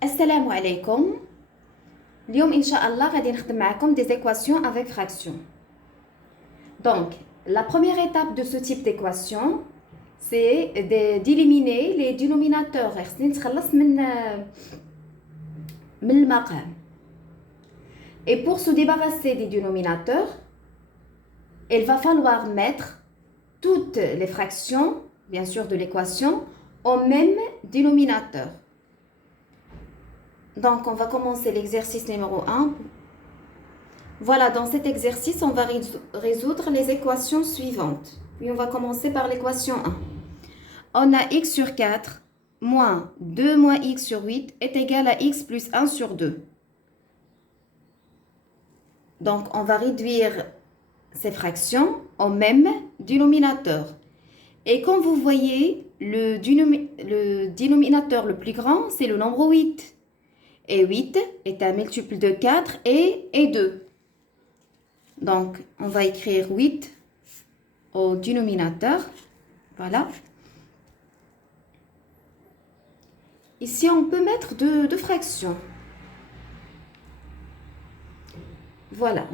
Assalamu alaikum. اليوم إن شاء الله غادي نخدم معكم des équations avec fractions. Donc, la première étape de ce type d'équation, c'est d'éliminer les dénominateurs. خصني نتخلص من المقام. Et pour se débarrasser des dénominateurs, il va falloir mettre toutes les fractions, bien sûr de l'équation, au même dénominateur. Donc, on va commencer l'exercice numéro 1. Voilà, dans cet exercice, on va résoudre les équations suivantes. Puis on va commencer par l'équation 1. On a x sur 4 moins 2 moins x sur 8 est égal à x plus 1 sur 2. Donc, on va réduire ces fractions au même dénominateur. Et comme vous voyez, le dénominateur le plus grand, c'est le nombre 8. Et 8 est un multiple de 4 et 2. Donc, on va écrire 8 au dénominateur. Voilà. Ici, on peut mettre deux fractions. Voilà.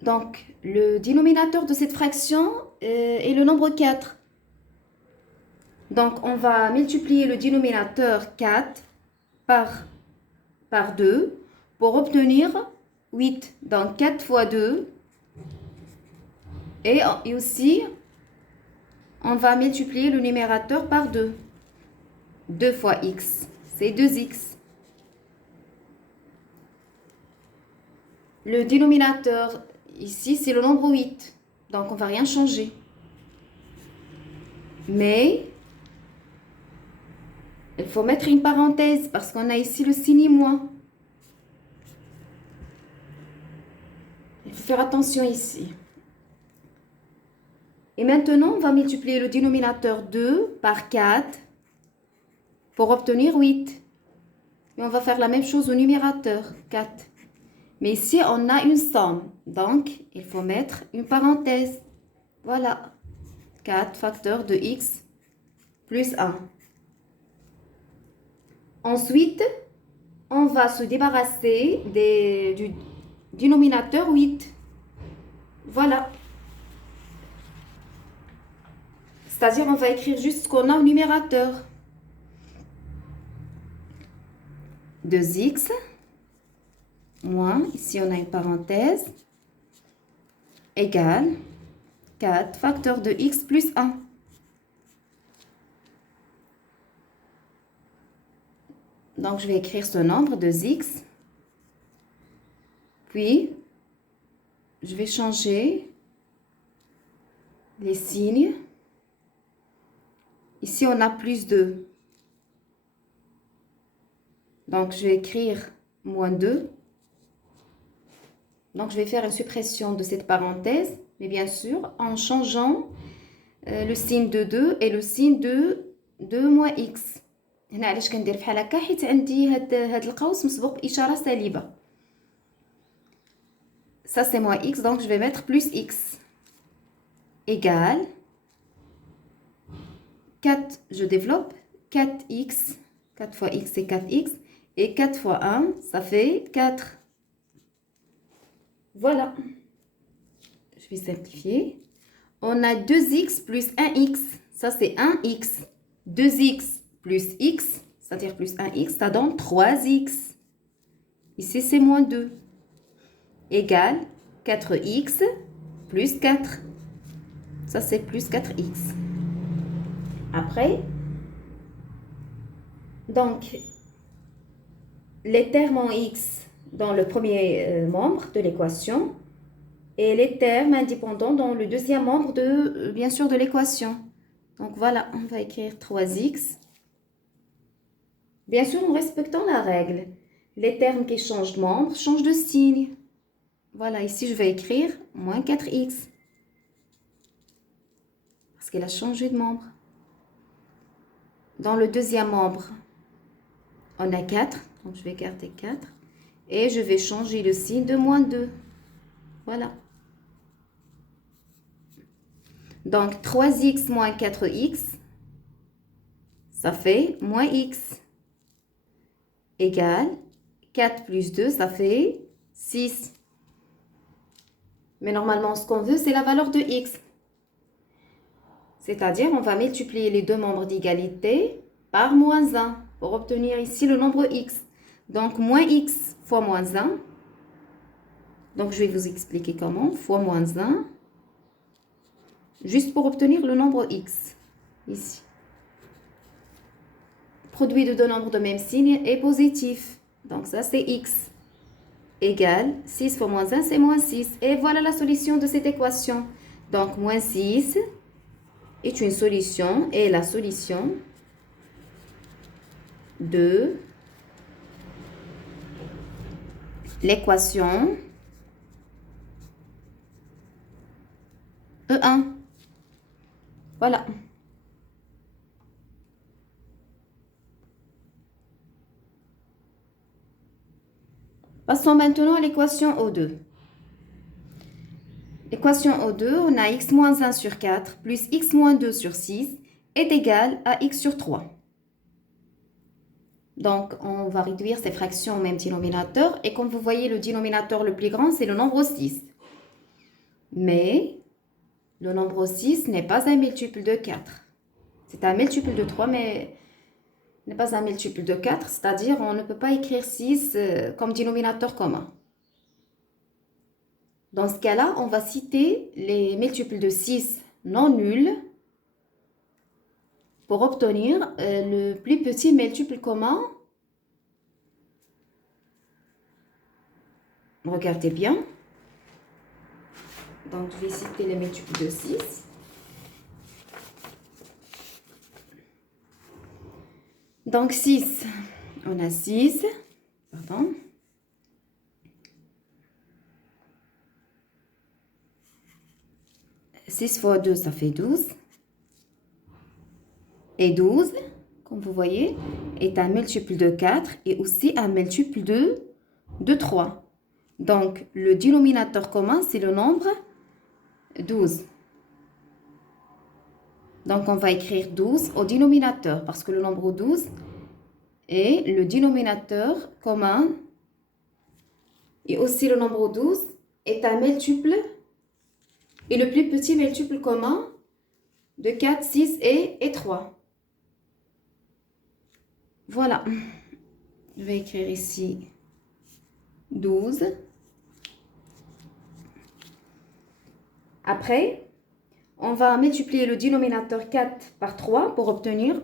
Donc, le dénominateur de cette fraction est le nombre 4. Donc, on va multiplier le dénominateur 4 par 2 pour obtenir 8. Donc, 4 fois 2. Et aussi, on va multiplier le numérateur par 2. 2 fois x, c'est 2x. Le dénominateur, ici, c'est le nombre 8. Donc, on ne va rien changer. Mais, il faut mettre une parenthèse parce qu'on a ici le signe moins. Il faut faire attention ici. Et maintenant, on va multiplier le dénominateur 2 par 4 pour obtenir 8. Et on va faire la même chose au numérateur, 4. Mais ici, on a une somme. Donc, il faut mettre une parenthèse. Voilà. 4 facteur de x plus 1. Ensuite, on va se débarrasser du dénominateur 8. Voilà. C'est-à-dire, on va écrire juste ce qu'on a au numérateur. 2x moins, ici on a une parenthèse, égale 4 facteur de x plus 1. Donc, je vais écrire ce nombre, 2x. Puis, je vais changer les signes. Ici, on a plus 2. Donc, je vais écrire moins 2. Donc, je vais faire une suppression de cette parenthèse, mais bien sûr, en changeant le signe de 2 et le signe de 2 moins x. هنا علاش كندير بحال هكا حيت عندي هاد القوس مسبوق بإشارة سالبة. Ça c'est moins x, donc je vais mettre plus x. Égale 4, je développe, 4x, 4 fois x c'est 4x, et 4 fois 1, ça fait 4. Voilà. Je vais simplifier. On a 2x plus 1x, ça c'est 1x. 2x plus x, c'est-à-dire plus 1x, ça donne 3x. Ici c'est moins 2. Égale 4x plus 4. Ça c'est plus 4x. Après, donc, les termes en x dans le premier membre de l'équation et les termes indépendants dans le deuxième membre bien sûr, de l'équation. Donc voilà, on va écrire 3x. Bien sûr, en respectant la règle. Les termes qui changent de membre changent de signe. Voilà, ici je vais écrire moins 4x. Parce qu'elle a changé de membre. Dans le deuxième membre, on a 4. Donc je vais garder 4. Et je vais changer le signe de moins 2. Voilà. Donc 3x moins 4x, ça fait moins x. égale 4 plus 2, ça fait 6. Mais normalement, ce qu'on veut, c'est la valeur de x. C'est-à-dire, on va multiplier les deux membres d'égalité par moins 1 pour obtenir ici le nombre x. Donc, moins x fois moins 1. Donc, je vais vous expliquer comment. Fois moins 1. Juste pour obtenir le nombre x. Ici. Produit de deux nombres de même signe est positif. Donc, ça, c'est x. Égale 6 fois moins 1, c'est moins 6. Et voilà la solution de cette équation. Donc, moins 6 est une solution. Et la solution de l'équation E1. Voilà. Passons maintenant à l'équation O2. L'équation O2, on a x moins 1 sur 4 plus x moins 2 sur 6 est égal à x sur 3. Donc, on va réduire ces fractions au même dénominateur. Et comme vous voyez, le dénominateur le plus grand, c'est le nombre 6. Mais le nombre 6 n'est pas un multiple de 4. C'est un multiple de 3, mais n'est pas un multiple de 4. C'est-à-dire, on ne peut pas écrire 6 comme dénominateur commun. Dans ce cas-là, on va citer les multiples de 6 non nuls pour obtenir le plus petit multiple commun. Regardez bien. Donc, je vais citer les multiples de 6. Donc, 6, on a 6. Pardon. Six fois 2, ça fait 12. Et 12, comme vous voyez, est un multiple de 4 et aussi un multiple de 3. Donc, le dénominateur commun, c'est le nombre 12. Donc, on va écrire 12 au dénominateur parce que le nombre 12 est le dénominateur commun. Et aussi, le nombre 12 est un multiple et le plus petit multiple commun de 4, 6 et 3. Voilà. Je vais écrire ici 12. Après, on va multiplier le dénominateur 4 par 3 pour obtenir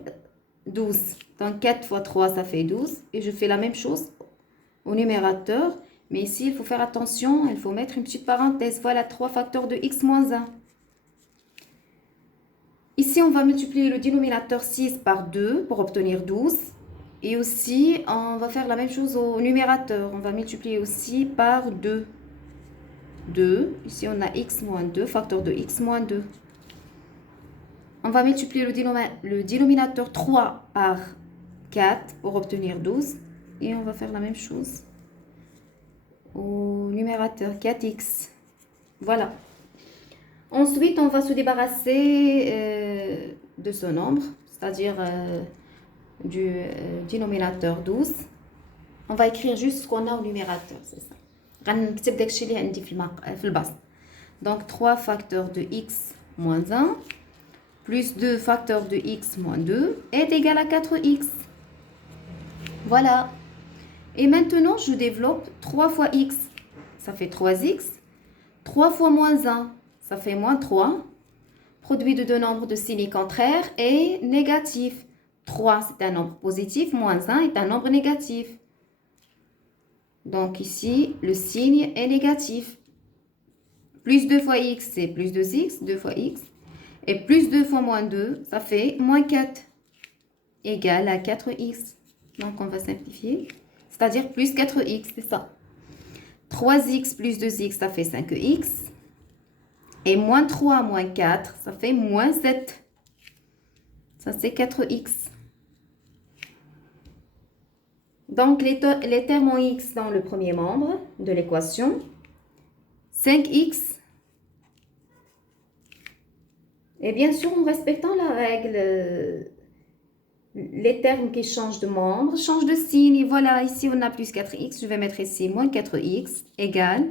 12. Donc 4 fois 3, ça fait 12. Et je fais la même chose au numérateur. Mais ici, il faut faire attention, il faut mettre une petite parenthèse. Voilà 3 facteurs de x moins 1. Ici, on va multiplier le dénominateur 6 par 2 pour obtenir 12. Et aussi, on va faire la même chose au numérateur. On va multiplier aussi par 2. 2. Ici, on a x moins 2, facteur de x moins 2. On va multiplier le dénominateur 3 par 4 pour obtenir 12. Et on va faire la même chose au numérateur 4x. Voilà. Ensuite, on va se débarrasser de ce nombre, c'est-à-dire du dénominateur 12. On va écrire juste ce qu'on a au numérateur, c'est ça. Donc 3 facteurs de x moins 1 plus 2 facteurs de x moins 2 est égal à 4x. Voilà. Et maintenant, je développe 3 fois x. Ça fait 3x. 3 fois moins 1, ça fait moins 3. Produit de deux nombres de signes contraires est négatif. 3, c'est un nombre positif. Moins 1 est un nombre négatif. Donc ici, le signe est négatif. Plus 2 fois x, c'est plus 2x, 2 fois x. Et plus 2 fois moins 2, ça fait moins 4. Égal à 4x. Donc on va simplifier. C'est-à-dire plus 4x, c'est ça. 3x plus 2x, ça fait 5x. Et moins 3 moins 4, ça fait moins 7. Ça, c'est 4x. Donc, les termes en x dans le premier membre de l'équation. 5x. Et bien sûr, en respectant la règle les termes qui changent de membre changent de signe. Et voilà, ici on a plus 4x, je vais mettre ici moins 4x égale.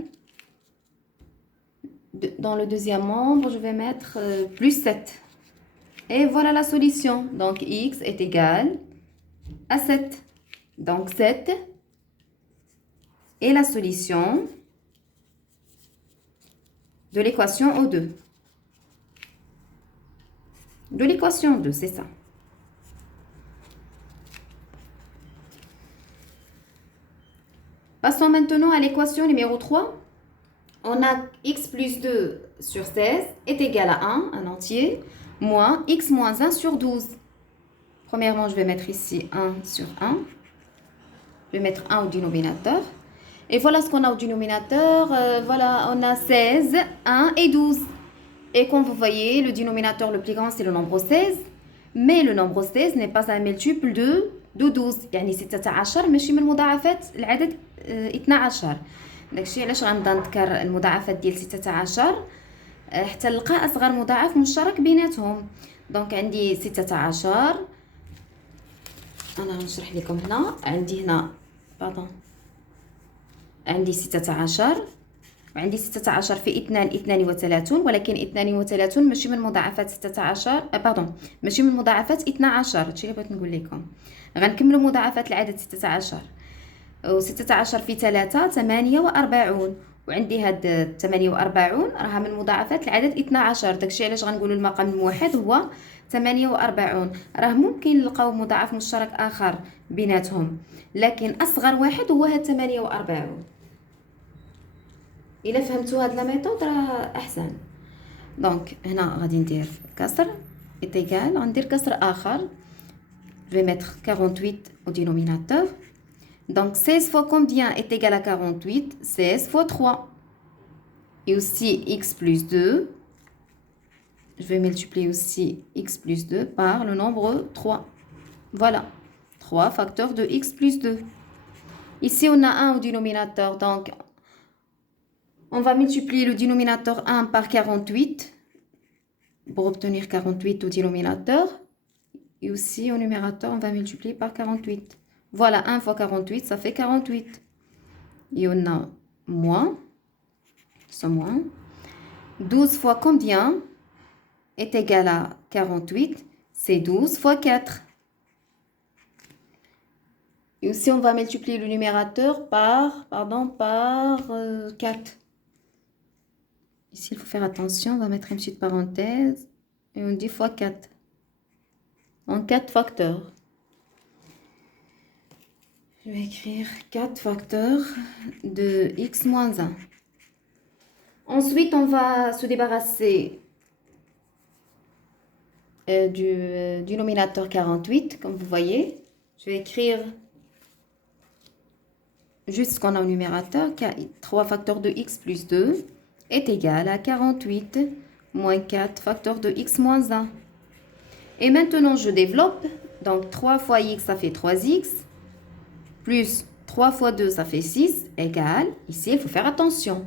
Dans le deuxième membre, je vais mettre plus 7. Et voilà la solution. Donc x est égal à 7. Donc 7 est la solution de l'équation O2. De l'équation 2, c'est ça. Passons maintenant à l'équation numéro 3. On a x plus 2 sur 16 est égal à 1 entier, moins x moins 1 sur 12. Premièrement, je vais mettre ici 1 sur 1. Je vais mettre 1 au dénominateur. Et voilà ce qu'on a au dénominateur. Voilà, on a 16, 1 et 12. Et comme vous voyez, le dénominateur le plus grand, c'est le nombre 16. Mais le nombre 16 n'est pas un multiple de 12. يعني 16 ماشي من مضاعفات العدد 12. داكشي علاش غنبدا نذكر المضاعفات ديال 16 حتى نلقى اصغر مضاعف مشترك بيناتهم. دونك عندي 16. انا غنشرح لكم هنا. عندي هنا عندي 16 وعندي 16 في 32 ولكن 32 ماشي من مضاعفات 16 ماشي من مضاعفات 12. هادشي اللي بغيت نقول لكم. غنكملوا مضاعفات العدد 16 و16 في 3 48 وعندي هاد 48 راها من مضاعفات العدد 12. داكشي علاش غنقولوا المقام الموحد هو 48. راه ممكن نلقاو مضاعف مشترك اخر بيناتهم لكن اصغر واحد هو هاد 48. الا فهمتوا هاد لا ميثود راه احسن. دونك هنا غادي ندير كسر ايتيغال. غندير كسر اخر. Je vais mettre 48 au dénominateur. Donc 16 fois combien est égal à 48? 16 fois 3. Et aussi x plus 2. Je vais multiplier aussi x plus 2 par le nombre 3. Voilà. 3 facteurs de x plus 2. Ici, on a 1 au dénominateur. Donc, on va multiplier le dénominateur 1 par 48 pour obtenir 48 au dénominateur. Et aussi, au numérateur, on va multiplier par 48. Voilà, 1 fois 48, ça fait 48. Et on a moins. Ce moins. 12 fois combien est égal à 48? C'est 12 fois 4. Et aussi, on va multiplier le numérateur par 4. Ici, il faut faire attention. On va mettre une petite parenthèse. Et on dit fois 4. En 4 facteurs. Je vais écrire 4 facteurs de x moins 1. Ensuite, on va se débarrasser du dénominateur 48, comme vous voyez. Je vais écrire juste ce qu'on a au numérateur. 3 facteurs de x plus 2 est égal à 48 moins 4 facteurs de x moins 1. Et maintenant, je développe. Donc, 3 fois x, ça fait 3x. Plus 3 fois 2, ça fait 6, égale. Ici, il faut faire attention.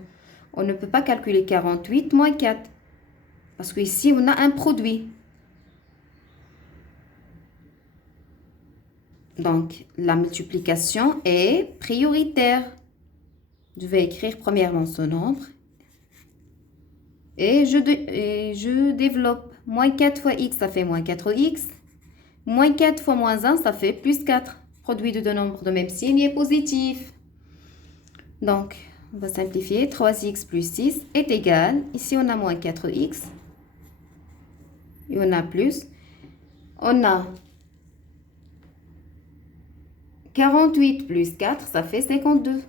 On ne peut pas calculer 48 moins 4. Parce qu'ici, on a un produit. Donc, la multiplication est prioritaire. Je vais écrire premièrement ce nombre. Et je développe. Moins 4 fois x, ça fait moins 4x. Moins 4 fois moins 1, ça fait plus 4. Produit de deux nombres de même signe est positif. Donc, on va simplifier. 3x plus 6 est égal. Ici, on a moins 4x. Et on a plus. On a 48 plus 4, ça fait 52.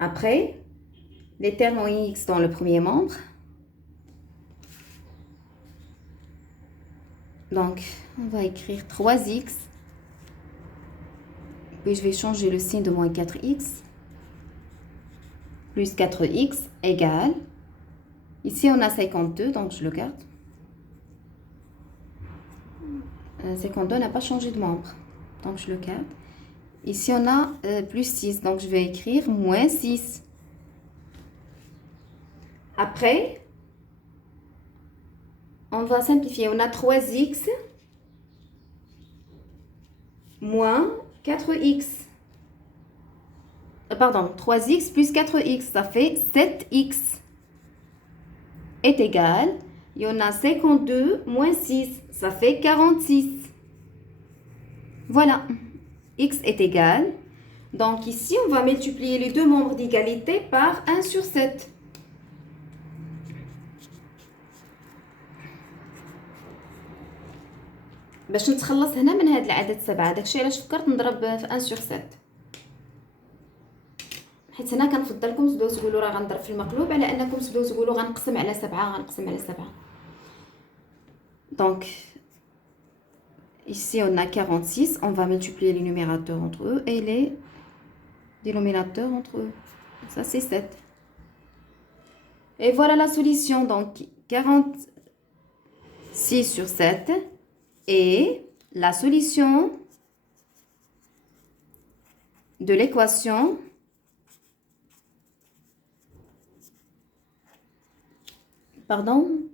Après, les termes en x dans le premier membre. Donc, on va écrire 3x. Puis, je vais changer le signe de moins 4x. Plus 4x égale. Ici, on a 52, donc je le garde. 52 n'a pas changé de membre, donc je le garde. Ici, on a plus 6, donc je vais écrire moins 6. Après, On va simplifier. On a 3x moins 4x. Pardon, 3x plus 4x, ça fait 7x est égal. Il y en a 52 moins 6, ça fait 46. Voilà, x est égal. Donc ici, on va multiplier les deux membres d'égalité par 1 sur 7. باش نتخلص هنا من هذا العدد 7 داكشي علاش فكرت نضرب في 1 sur 7 حيت هنا كنفضلكم تبداو تقولوا راه غنضرب في المقلوب على انكم تبداو تقولوا غنقسم على 7 غنقسم على 7. Donc ici on a 46, on va multiplier les numérateurs entre eux et les dénominateurs entre eux. Ça c'est 7. Et voilà la solution. Donc 46 sur 7 et la solution de l'équation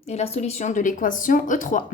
et la solution de l'équation E3.